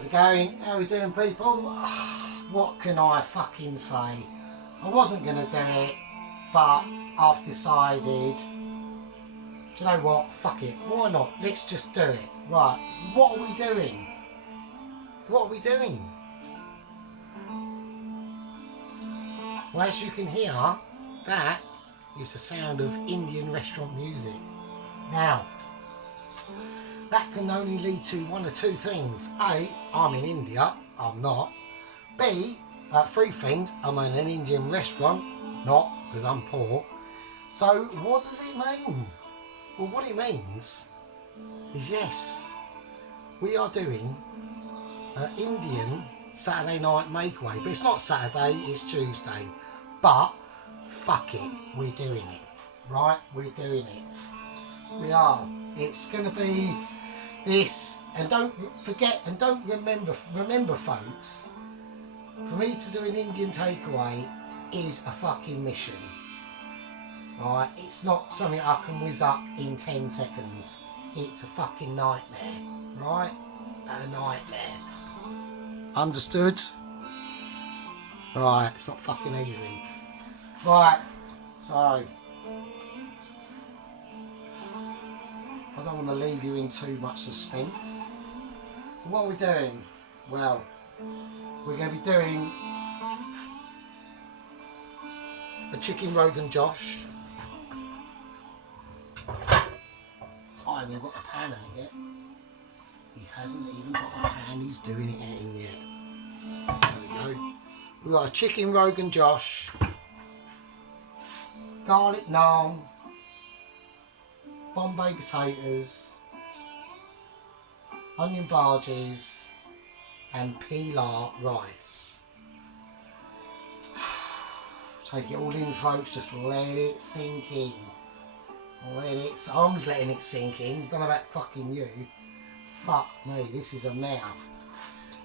How's it going? How are we doing, people? What can I fucking say? I wasn't going to do it, but I've decided, do you know what? Fuck it. Why not? Let's just do it. Right. What are we doing? What are we doing? Well, as you can hear, that is the sound of Indian restaurant music. Now, that can only lead to one of two things. A, I'm in India. I'm not. B, three things. I'm in an Indian restaurant. Not, because I'm poor. So, what does it mean? Well, what it means is, yes, we are doing an Indian Saturday night makeaway. But it's not Saturday, it's Tuesday. But, fuck it, we're doing it. Right? We're doing it. We are. It's going to be this, and don't forget, and don't remember folks, for me to do an Indian takeaway is a fucking mission. Right? It's not something I can whiz up in 10 seconds. It's a fucking nightmare. Right? A nightmare. Understood? Right, it's not fucking easy. Right, so I don't want to leave you in too much suspense. So what are we doing? Well, we're going to be doing a chicken rogan josh. I haven't even got the pan in yet. He hasn't even got the pan he's doing it in yet. There we go. We've got a chicken rogan josh, garlic naan, Bombay potatoes, onion bhajis, and pilau rice. Take it all in, folks, just let it sink in. I'm letting it sink in. Don't know about fucking you. Fuck me, this is a mouth.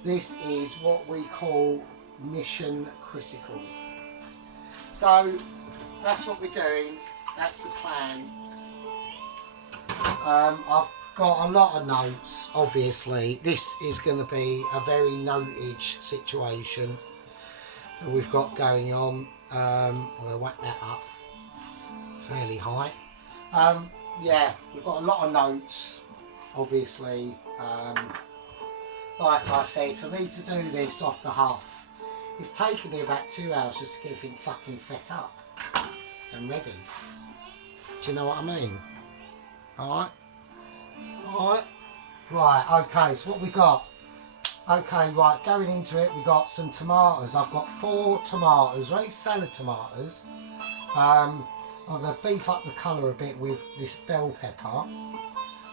This is what we call mission critical. So, that's what we're doing. That's the plan. I've got a lot of notes, obviously. This is going to be a very notage situation that we've got going on. I'm going to whack that up fairly high. Yeah, we've got a lot of notes, obviously. Like I said, for me to do this off the huff, it's taken me about 2 hours just to get everything fucking set up and ready. Do you know what I mean? Alright? Alright? Right, okay, so what we got? Okay, right, going into it, we got some tomatoes. I've got 4 tomatoes, right? Salad tomatoes. I'm going to beef up the colour a bit with this bell pepper.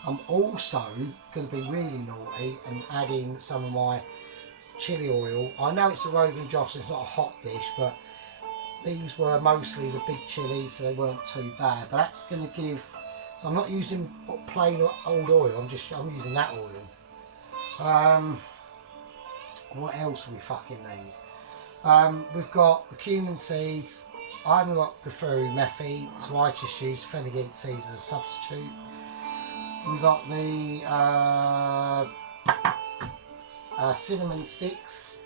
I'm also going to be really naughty and add in some of my chilli oil. I know it's a rogan josh, it's not a hot dish, but these were mostly the big chilies, so they weren't too bad. But that's going to give. So I'm not using plain old oil. I'm using that oil. What else we fucking need? We've got the cumin seeds. I haven't got gafuru methi, so I just use fenugreek seeds as a substitute. We've got the cinnamon sticks.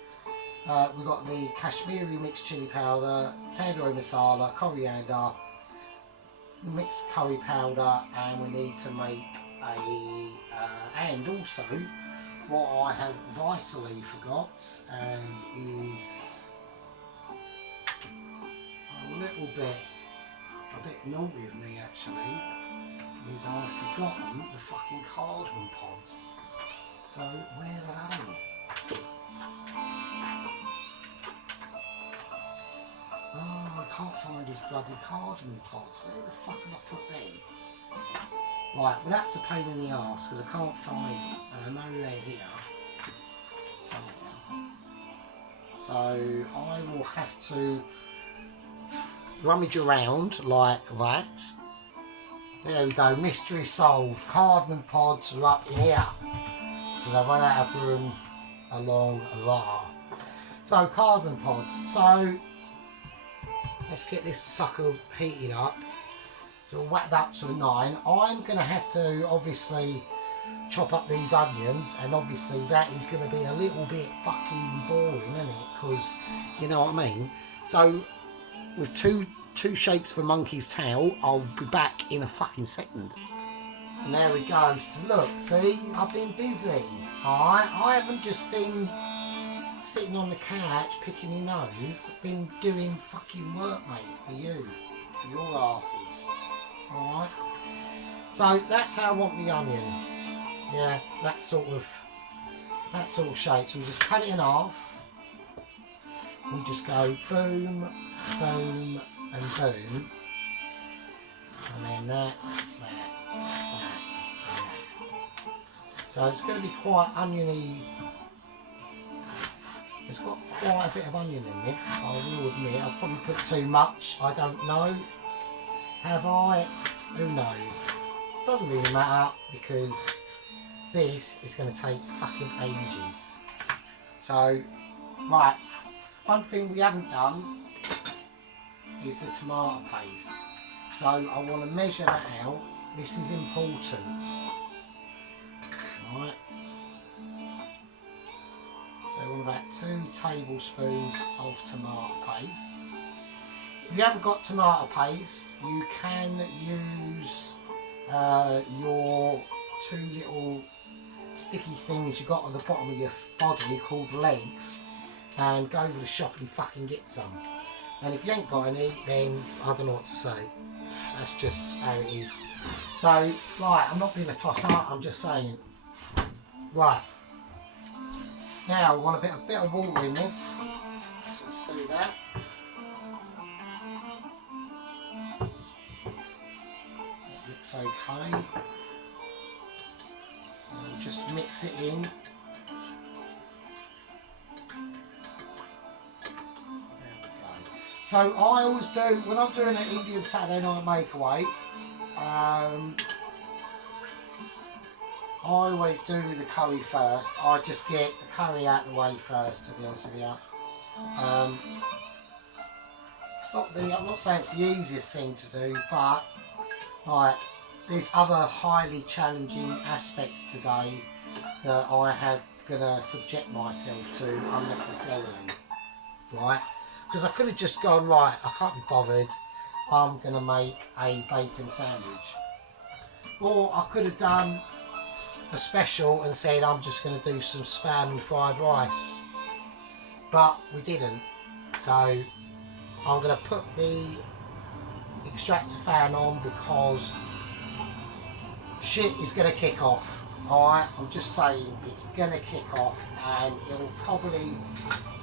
We've got the Kashmiri mixed chili powder, tandoori masala, coriander, mixed curry powder, and we need to make and also what I have vitally forgot and is a bit naughty of me actually, is I've forgotten the fucking cardamom pods. So where are they? Oh, I can't find his bloody cardamom pods. Where the fuck have I put them? Right, well that's a pain in the arse because I can't find them. And I know they're here somewhere. So I will have to rummage around like that. There we go, mystery solved. Cardamom pods are up in here because I run out of room along there. So cardamom pods. So let's get this sucker heated up. So we'll whack that to a 9. I'm going to have to obviously chop up these onions, and obviously that is going to be a little bit fucking boring, isn't it? Because, you know what I mean? So, with two shakes of a monkey's tail, I'll be back in a fucking second. And there we go. So look, see, I've been busy, alright? I haven't just been sitting on the couch picking your nose. I've been doing fucking work, mate, for you, for your asses, alright? So that's how I want the onion. Yeah, that sort of shape. So we just cut it in half. We just go boom, boom, and boom, and then that. So it's going to be quite oniony. It's got quite a bit of onion in this, I will admit. I've probably put too much, I don't know. Have I? Who knows? Doesn't really matter, because this is going to take fucking ages. So, right, one thing we haven't done is the tomato paste. So I want to measure that out. This is important. Right. So I want about 2 tablespoons of tomato paste. If you haven't got tomato paste, you can use your 2 little sticky things you got on the bottom of your body called legs, and go to the shop and fucking get some. And if you ain't got any, then I don't know what to say. That's just how it is. So, right, I'm not being a tosser, I'm just saying. Right. Now, we want a bit of water in this. So let's do that. That looks okay. And we'll just mix it in. So I always do, when I'm doing an Indian Saturday night makeaway, I always do the curry first. I just get the curry out of the way first, to be honest with you. It's not I'm not saying it's the easiest thing to do, but like, there's other highly challenging aspects today that I have gonna subject myself to unnecessarily, right? Because I could have just gone, right, I can't be bothered, I'm going to make a bacon sandwich. Or I could have done a special and said, I'm just going to do some spam and fried rice. But we didn't. So I'm going to put the extractor fan on because shit is going to kick off. Alright, I'm just saying, it's going to kick off, and it'll probably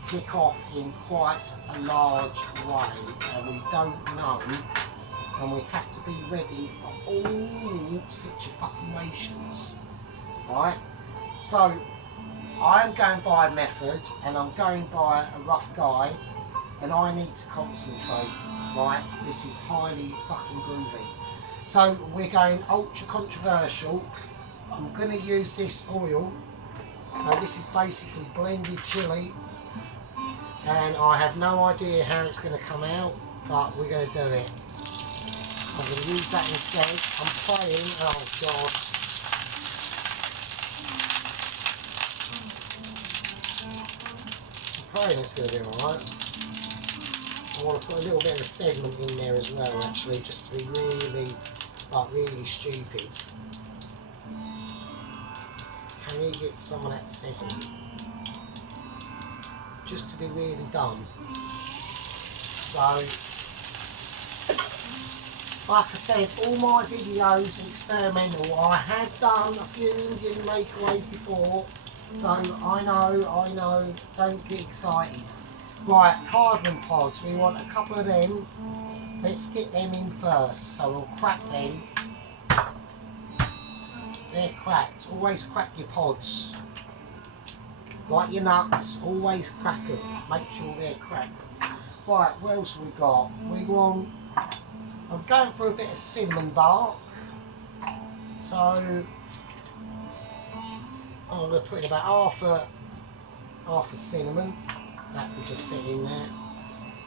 kick off in quite a large way, and we don't know, and we have to be ready for all situations, right? So I'm going by a method, and I'm going by a rough guide, and I need to concentrate, right? This is highly fucking groovy. So we're going ultra controversial. I'm going to use this oil. So this is basically blended chilli, and I have no idea how it's going to come out, but we're going to do it. I'm going to use that instead. I'm praying, oh God. I'm praying it's going to be alright. I want to put a little bit of sediment in there as well, actually, just to be really, like, really stupid. Can you get some of that sediment? Just to be really dumb. So, like I said, all my videos are experimental. I have done a few Indian makeaways before, so I know, don't get excited. Right, cardamom pods, we want a couple of them. Let's get them in first, so we'll crack them. They're cracked. Always crack your pods. Like your nuts, always crack them. Make sure they're cracked. Right, what else have we got? We want... I'm going for a bit of cinnamon bark. So... I'm going to put in about half a cinnamon. That will just sit in there.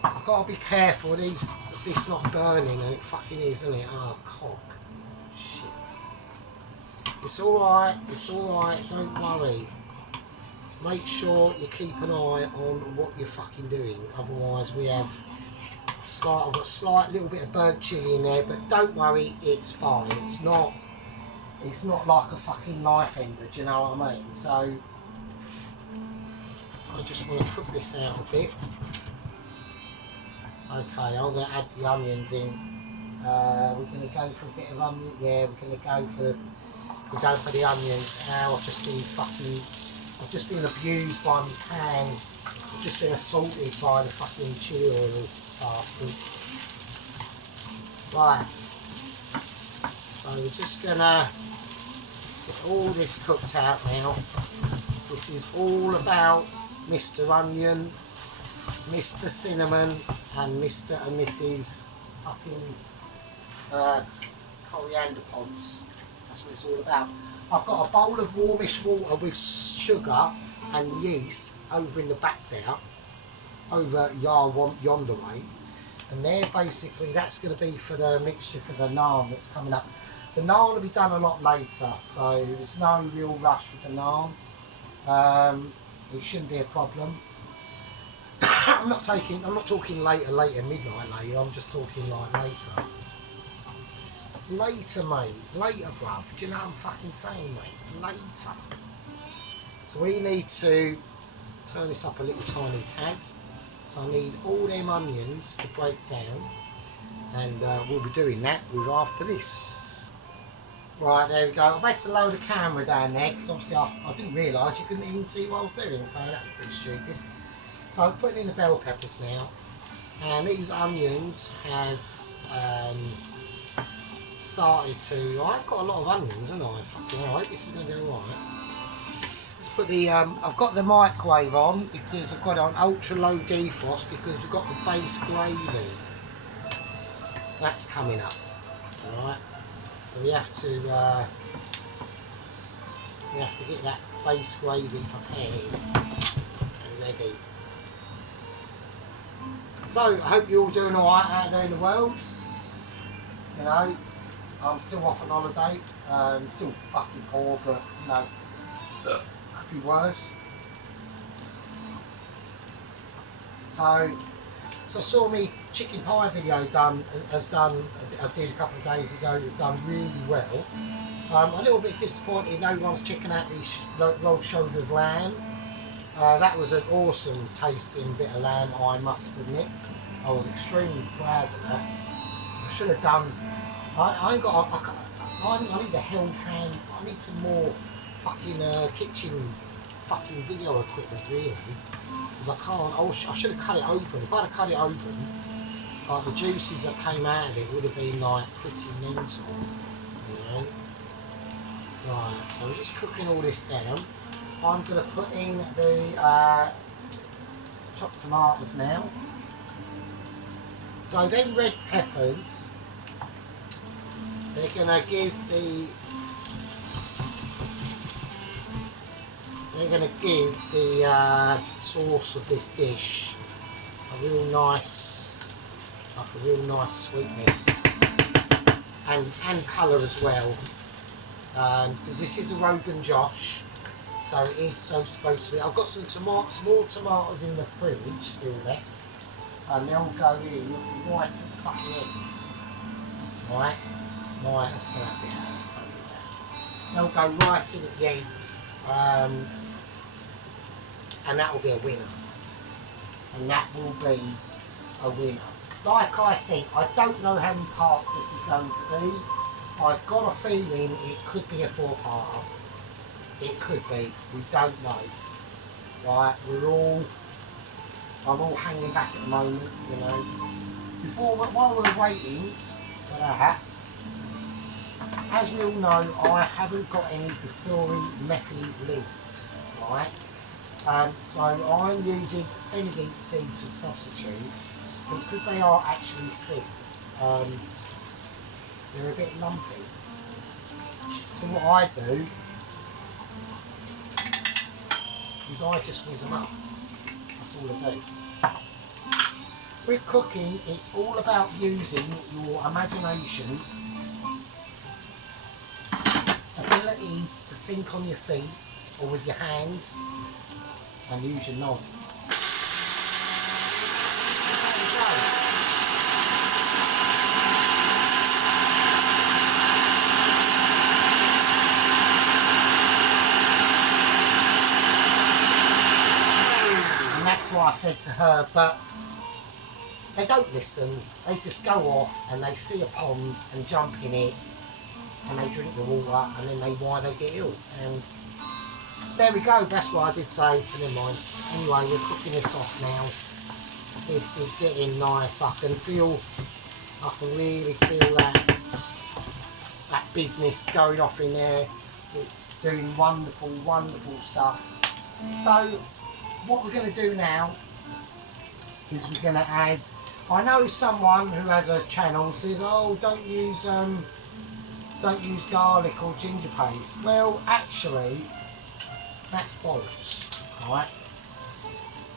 I've got to be careful of these, if it's not burning, and it fucking is, isn't it? Oh, cock. Shit. It's alright, don't worry. Make sure you keep an eye on what you're fucking doing, otherwise we have I've got a slight little bit of burnt chilli in there, but don't worry, it's fine. It's not like a fucking knife ender, do you know what I mean? So I just want to cook this out a bit. Okay, I'm going to add the onions in. We're going to go for a bit of onion. Yeah, we're going to go for the onions. Now I've just been abused by my pan. I've just been assaulted by the fucking chili oil bastard. Right. So we're just gonna get all this cooked out now. This is all about Mr. Onion, Mr. Cinnamon, and Mr. and Mrs. fucking coriander pods. That's what it's all about. I've got a bowl of warmish water with sugar and yeast over in the back there, over yonder way, and that's going to be for the mixture for the naan that's coming up. The naan will be done a lot later, so there's no real rush with the naan. It shouldn't be a problem. I'm not talking later, midnight later. I'm just talking like later. Later, mate. Later, bruv. Do you know what I'm fucking saying, mate? Later. So we need to turn this up a little tiny tad. So I need all them onions to break down, and we'll be doing that after this. Right, there we go. I've had to lower the camera down there because obviously I didn't realise you couldn't even see what I was doing, so that was pretty stupid. So I'm putting in the bell peppers now, and these onions have started to. I've got a lot of onions, haven't I? Fucking hell, I hope this is going to go alright. Let's put the. I've got the microwave on because I've got it on ultra low defrost because we've got the base gravy. That's coming up. Alright. So we have to get that base gravy prepared and ready. So I hope you're all doing alright out there in the world. You know, I'm still off on holiday. Still fucking poor, but you know, could be worse. So I saw me chicken pie video I did a couple of days ago. It's done really well. I'm a little bit disappointed no one's checking out the rolled shoulder of lamb. That was an awesome tasting bit of lamb, I must admit. I was extremely proud of that. I should have done. I need a held hand. I need some more fucking kitchen fucking video equipment really. Because I can't. I should have cut it open. If I'd have cut it open, like the juices that came out of it would have been like pretty mental. You know. Right. So we're just cooking all this down. I'm going to put in the chopped tomatoes now. So then red peppers, they're going to give the sauce of this dish a real nice sweetness and colour as well. Because this is a Rogan Josh. So it is supposed to be. I've got some small tomatoes in the fridge still left, and they'll go in right at the fucking end. Right, that's that bit out. They'll go right in at the end, and that will be a winner. And that will be a winner. Like I said, I don't know how many parts this is going to be. I've got a feeling it could be a 4-parter. It could be, we don't know. Right, I'm all hanging back at the moment, you know. While we're waiting for that, as we all know, I haven't got any Bithuri methy leaves, right? So I'm using fenugreek seeds for substitute, because they are actually seeds, they're a bit lumpy. So what I do is I just whiz them up. That's all I do. With cooking, it's all about using your imagination, ability think on your feet or with your hands and use your knob. That's why I said to her, but they don't listen, they just go off and they see a pond and jump in it and they drink the water and then why they get ill. And there we go, that's what I did say, but never mind. Anyway, we're cooking this off now. This is getting nice. I can really feel that business going off in there. It's doing wonderful, wonderful stuff. So what we're going to do now is we're going to add, I know someone who has a channel says, oh, don't use garlic or ginger paste. Well, actually, that's bollocks, right?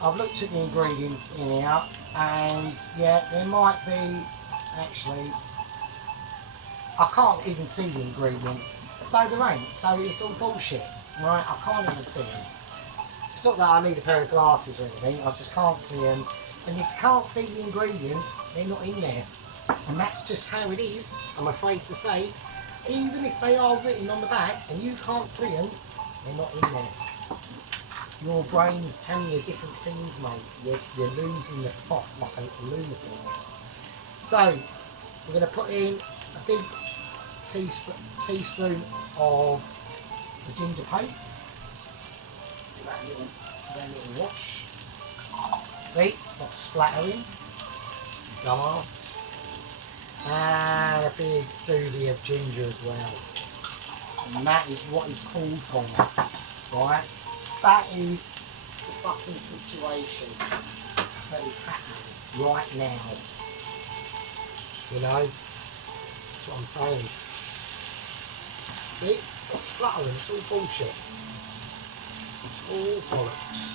I've looked at the ingredients in here, and yeah, there might be, actually, I can't even see the ingredients, so there ain't, so it's all bullshit, right? I can't even see them. It's not that I need a pair of glasses or anything, I just can't see them. And if you can't see the ingredients, they're not in there. And that's just how it is, I'm afraid to say. Even if they are written on the back and you can't see them, they're not in there. Your brain's telling you different things, mate. You're losing the plot like a lunatic. So, we're going to put in a big teaspoon of the ginger paste. That little wash. See, it's not splattering. Dumbass. And a big booty of ginger as well. And that is what is called for, right? That is the fucking situation that is happening right now. You know? That's what I'm saying. See? It's not splattering, it's all bullshit. It's all bollocks.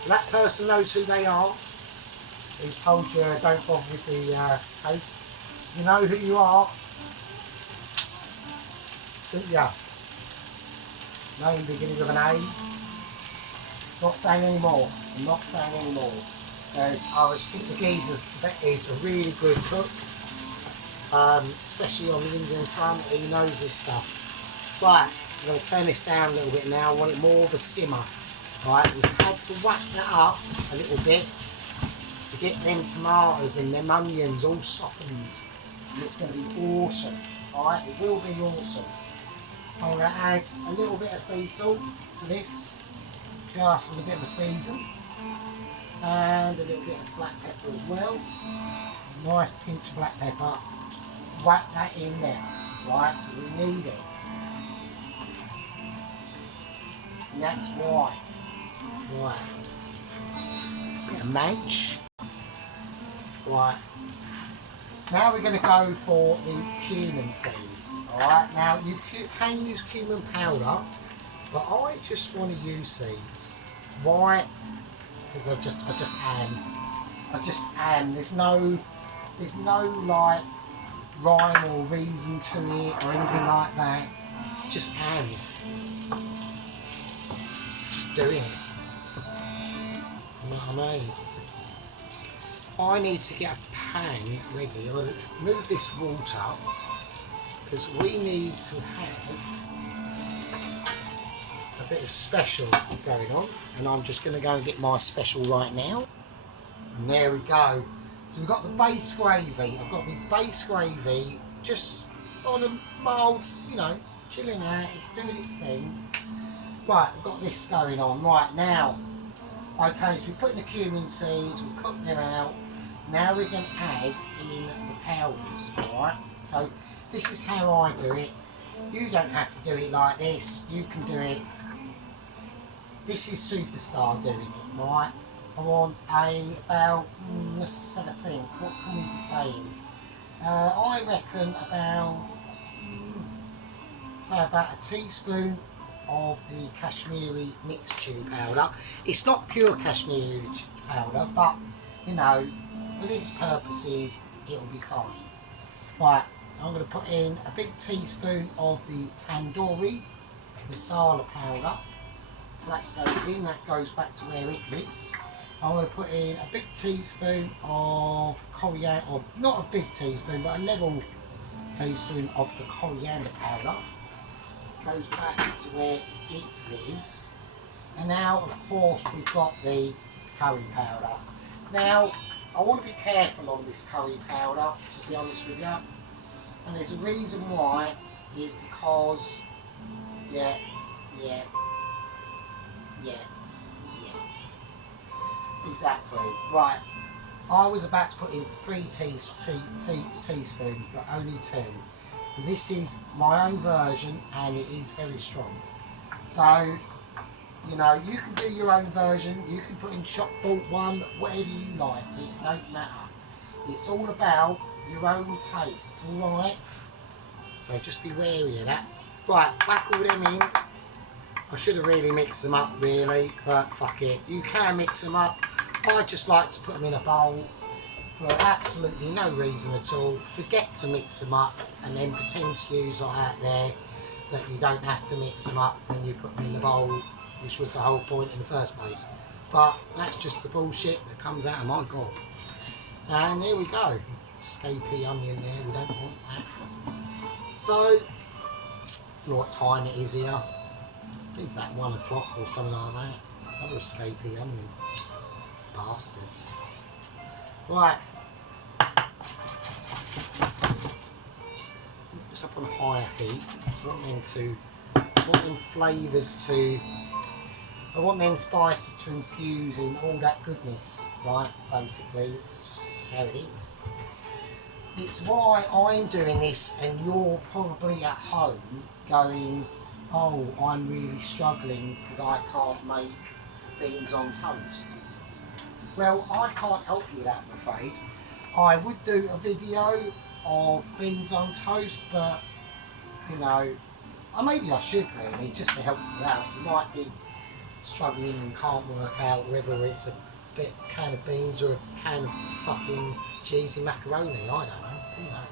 So that person knows who they are, who's told you don't bother with the case. You know who you are, don't you? Name beginning with an A. Not saying any more. I'm not saying any more. I think the geezer's is a really good cook. Especially on the Indian front, he knows his stuff. Right, I'm going to turn this down a little bit now. I want it more of a simmer. Right, we've had to whack that up a little bit to get them tomatoes and them onions all softened. And it's going to be awesome. Alright, it will be awesome. I'm going to add a little bit of sea salt to this, just as a bit of a season. And a little bit of black pepper as well. A nice pinch of black pepper. Whack that in there, right, because we need it. And that's why. Right. Bit of manch. Right. Now we're going to go for the cumin seeds. Alright, now you can use cumin powder, but I just want to use seeds. Why? Because I just am. There's no like rhyme or reason to it or anything like that. Just am. Just doing it. You know what I mean? I need to get a pan ready. I'll move this water because we need to have a bit of special going on, and I'm just going to go and get my special right now. And there we go. So we've got the base gravy. I've got the base gravy just on a mild, you know, chilling out. It's doing its thing. Right, we've got this going on right now. Okay, so we put in the cumin seeds, we cook them out. Now we're going to add in the powders, alright? So this is how I do it. You don't have to do it like this. You can do it. This is Superstar doing it, right? I want about, let's have a think, what can we be saying? I reckon about, say about a teaspoon of the Kashmiri mixed chilli powder. It's not pure Kashmiri powder, but, you know, for its purposes, it'll be fine. Right, I'm going to put in a big teaspoon of the tandoori masala powder. So that goes in, that goes back to where it lives. I'm going to put in a big teaspoon of coriander, or not a big teaspoon, but a level teaspoon of the coriander powder. Goes back to where it lives. And now, of course, we've got the curry powder. Now, I want to be careful on this curry powder, to be honest with you. And there's a reason why, is because, yeah. Exactly. Right. I was about to put in 3 teaspoons, but only 2. This is my own version, and it is very strong. So, you know, you can do your own version. You can put in shop bought one, whatever you like. It don't matter. It's all about your own taste. All right. So just be wary of that. Right, back all them in. I should have really mixed them up, really, but fuck it. You can mix them up. I just like to put them in a bowl for absolutely no reason at all. Forget to mix them up and then pretend to use like out there that you don't have to mix them up when you put them in the bowl, which was the whole point in the first place. But that's just the bullshit that comes out of my gob. And there we go. Escapee onion there, we don't want that. So, I don't know what time it is here. I think it's about 1 o'clock or something like that. Another escapee onion. Bastards. Right. It's up on higher heat. I want them flavours to, I want them spices to infuse in all that goodness, right? Basically, it's just how it is. It's why I'm doing this, and you're probably at home going, oh, I'm really struggling because I can't make beans on toast. Well, I can't help you with that, I'm afraid. I would do a video of beans on toast, but, you know, maybe I should really, just to help you out. You might be struggling and can't work out whether it's a can of beans or a can of fucking cheesy macaroni. I don't know.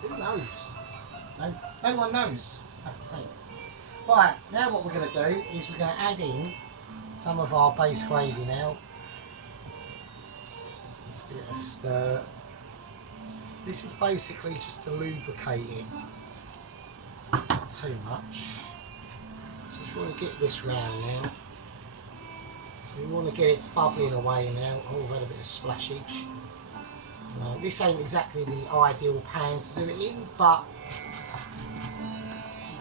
Who knows? No one knows. That's the thing. Right, now what we're going to do is we're going to add in some of our base gravy now. Let's give it a stir. This is basically just to lubricate it. Not too much. Just want to get this round now. So we want to get it bubbling away now. Oh, we've had a bit of splashage. No, this ain't exactly the ideal pan to do it in, but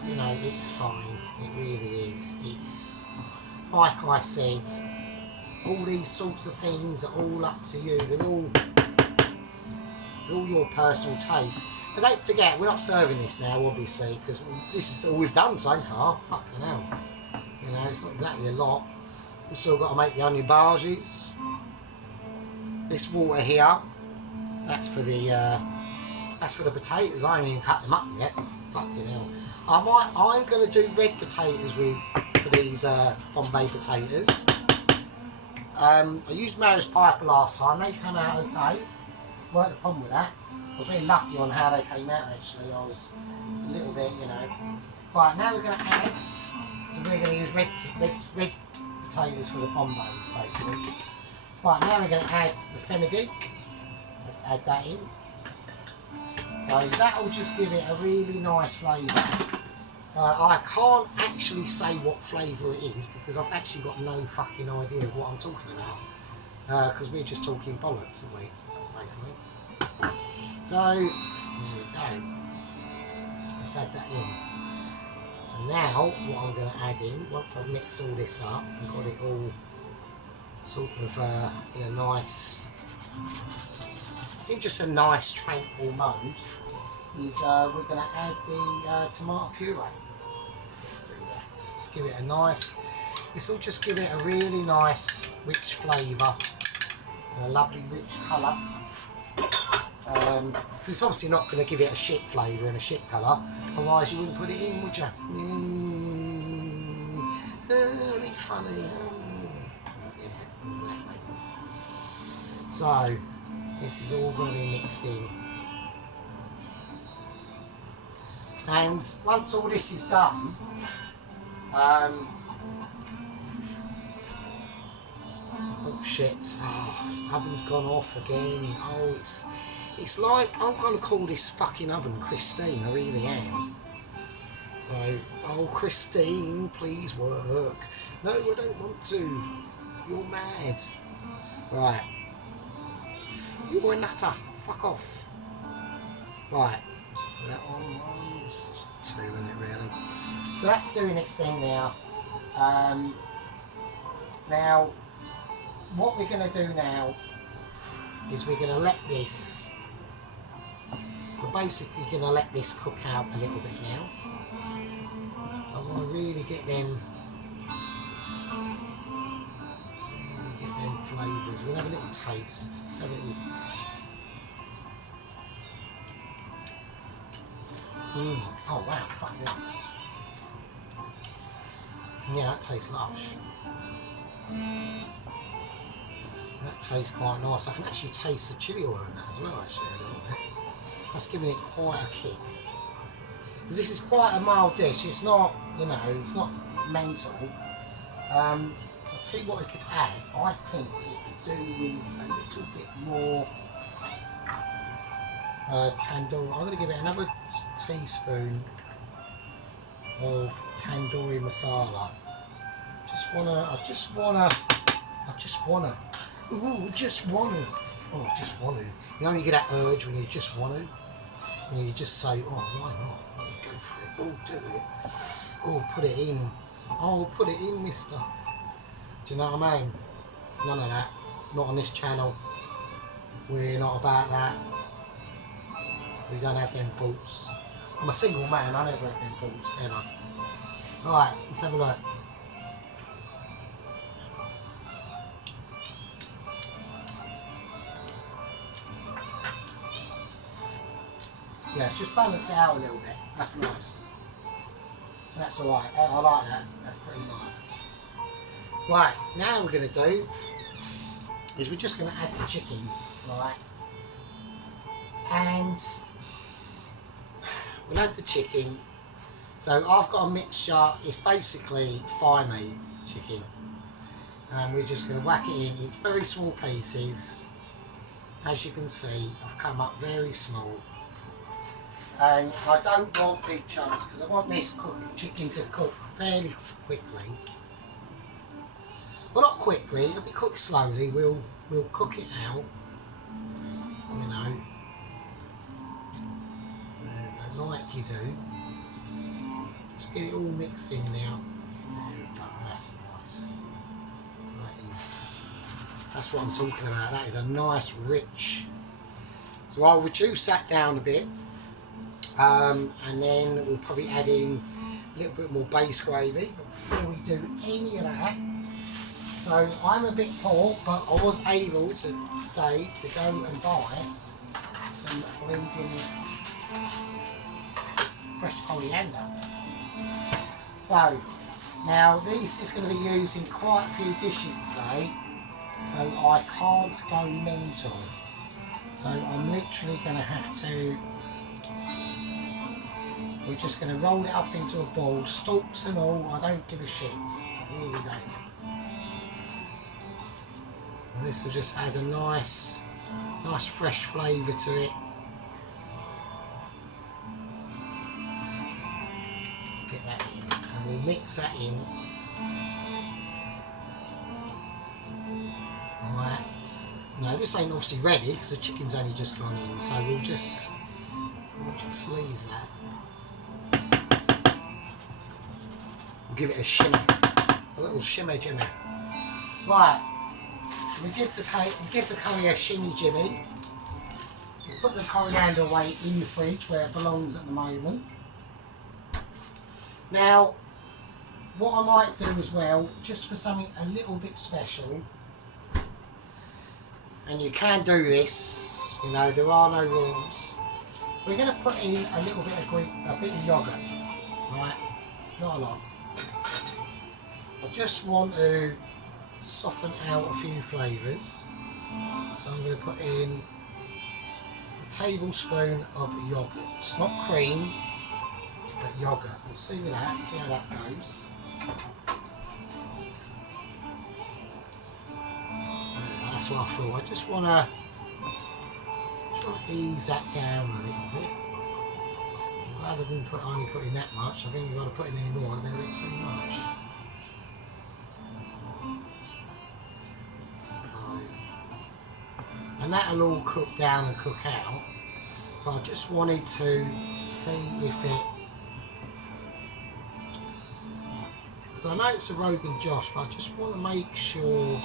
you know, it's fine. It really is. It's like I said, all these sorts of things are all up to you. They're all your personal taste. But don't forget, we're not serving this now, obviously, because this is all we've done so far. Fucking hell. You know, it's not exactly a lot. We've still got to make the onion barges. This water here, that's for the potatoes. I haven't even cut them up yet. Fucking hell. I'm going to do red potatoes for these Bombay potatoes. I used Mary's Piper last time. They came out okay. Weren't a problem with that. I was very lucky on how they came out actually. I was a little bit, you know. Right, now we're going to add, so we're going to use red potatoes for the Bombays basically. Right, now we're going to add the fenugreek. Let's add that in. So that will just give it a really nice flavour. I can't actually say what flavour it is because I've actually got no fucking idea of what I'm talking about. Because we're just talking bollocks, aren't we? Basically. So, there we go. Let's add that in. And now, what I'm going to add in, once I've mixed all this up and got it all sort of in a nice, in just a nice tranquil mode, is we're going to add the tomato puree. So let's do that. Let's give it a nice, this will just give it a really nice rich flavour and a lovely rich colour. It's obviously not going to give it a shit flavour and a shit colour, otherwise you wouldn't put it in, would you? Ain't funny. Yeah, exactly. So, this is all going to be mixed in. And once all this is done, oh shit, oh, the oven's gone off again. Oh, it's like, I'm going to call this fucking oven Christine, I really am. So, oh Christine, please work. No, I don't want to. You're mad. Right. You're a nutter. Fuck off. Right. So that one, it's just two, isn't it, really? So that's doing its thing now. Now, what we're going to do now is we're going to let this, we're basically going to let this cook out a little bit now. So I want to really get them flavours. We'll have a little taste. Let's have a little. Oh wow, fuck yeah. Yeah, that tastes lush. That tastes quite nice. I can actually taste the chilli oil in that as well, actually, a little bit. That's giving it quite a kick. Because this is quite a mild dish. It's not, you know, it's not mental. I'll tell you what it could add. I think it could do with a little bit more tandoori. I'm going to give it another teaspoon of tandoori masala. I just wanna. Oh, just wanna. Oh, just wanna. You know, you get that urge when you just want to. And you just say, oh, why not? Go for it. Oh, do it. Oh, put it in. Oh, put it in, mister. Do you know what I mean? None of that. Not on this channel. We're not about that. We don't have them faults. I'm a single man, I never have them faults, ever. Alright, let's have a look. Yeah, just balance it out a little bit. That's nice. That's alright. I like that. That's pretty nice. Right, now what we're going to do is we're just going to add the chicken, right? And we'll add the chicken. So I've got a mixture, it's basically thigh meat chicken. And we're just going to whack it in. It's very small pieces. As you can see, I've come up very small. And I don't want big chunks because I want this chicken to cook fairly quickly. Well, not quickly, it'll be cooked slowly. We'll cook it out, you know, like you do. Just get it all mixed in now. There we go, that's nice. That's what I'm talking about. That is a nice, rich. So I'll reduce that down a bit. And then we'll probably add in a little bit more base gravy. But before we do any of that, so I'm a bit poor, but I was able to today to go and buy some bleeding fresh coriander. So now this is going to be used in quite a few dishes today, so I can't go mental. So I'm literally going to have to. We're just going to roll it up into a ball, stalks and all. I don't give a shit. I really don't. And this will just add a nice fresh flavour to it. Get that in, and we'll mix that in. Alright. Now this ain't obviously ready because the chicken's only just gone in, so we'll just leave that. We'll give it a shimmer, a little shimmer jimmy. Right, we give the curry a shimmy jimmy. We'll put the coriander away in the fridge where it belongs at the moment. Now, what I might do as well, just for something a little bit special, and you can do this, you know, there are no rules. We're going to put in a little bit of yogurt, right? Not a lot. I just want to soften out a few flavours, so I'm going to put in a tablespoon of yogurt, not cream, But yogurt, we'll see with that, see how that goes. Yeah, that's what I thought. I just want to ease that down a little bit. Rather than only putting that much, I think you've got to put in any more, I've been a bit too much. And that'll all cook down and cook out. But I just wanted to see if it... I know it's a Rogan Josh, but I just want to make sure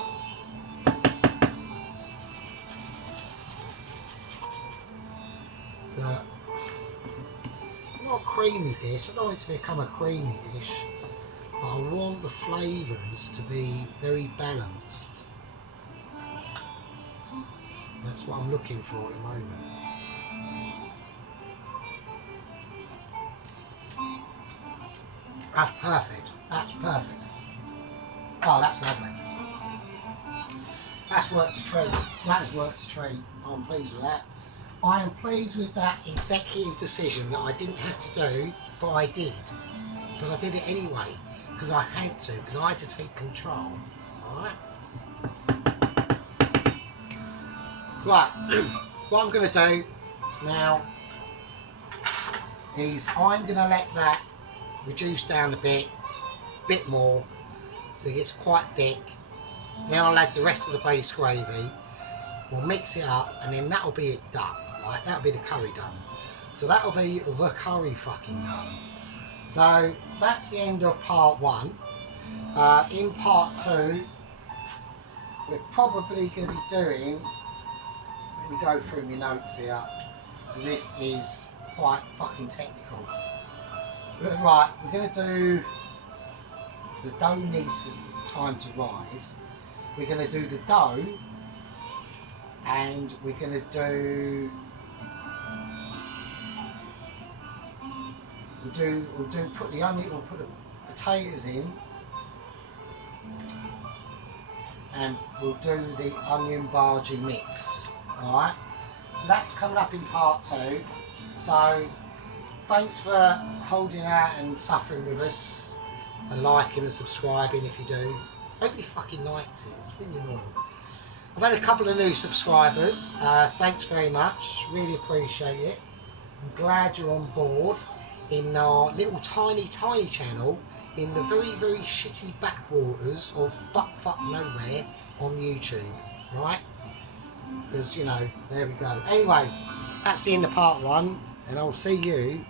that not a creamy dish, I don't want it to become a creamy dish, but I want the flavours to be very balanced. That's what I'm looking for at the moment. That's perfect. That's perfect. Oh, that's lovely. That's worked a treat. That has worked a treat. I'm pleased with that. I am pleased with that executive decision that I didn't have to do, but I did. But I did it anyway, because I had to, because I had to take control. Alright? Right, what I'm going to do now is I'm going to let that reduce down a bit more, so it gets quite thick. Then I'll add the rest of the base gravy. We'll mix it up, and then that'll be it done. Right, that'll be the curry done. So that'll be the curry fucking done. So that's the end of part one. In part two, we're probably going to be doing. Let me go through my notes here. This is quite fucking technical. Right, we're going to do. The dough needs time to rise. We're going to do the dough, and we're going to do. We'll put the onion. We'll put the potatoes in, and we'll do the onion bhaji mix. All right. So that's coming up in part two. So thanks for holding out and suffering with us, and liking and subscribing if you do. Nobody fucking likes it. It's really annoying. I've had a couple of new subscribers. Thanks very much. Really appreciate it. I'm glad you're on board in our little tiny channel in the very shitty backwaters of buttfuck nowhere on YouTube, right? Because, you know, there we go. Anyway, that's the end of part one, and I'll see you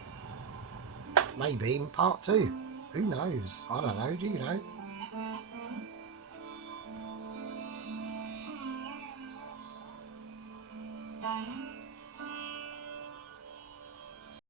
maybe in part two. Who knows? I don't know. Do you know?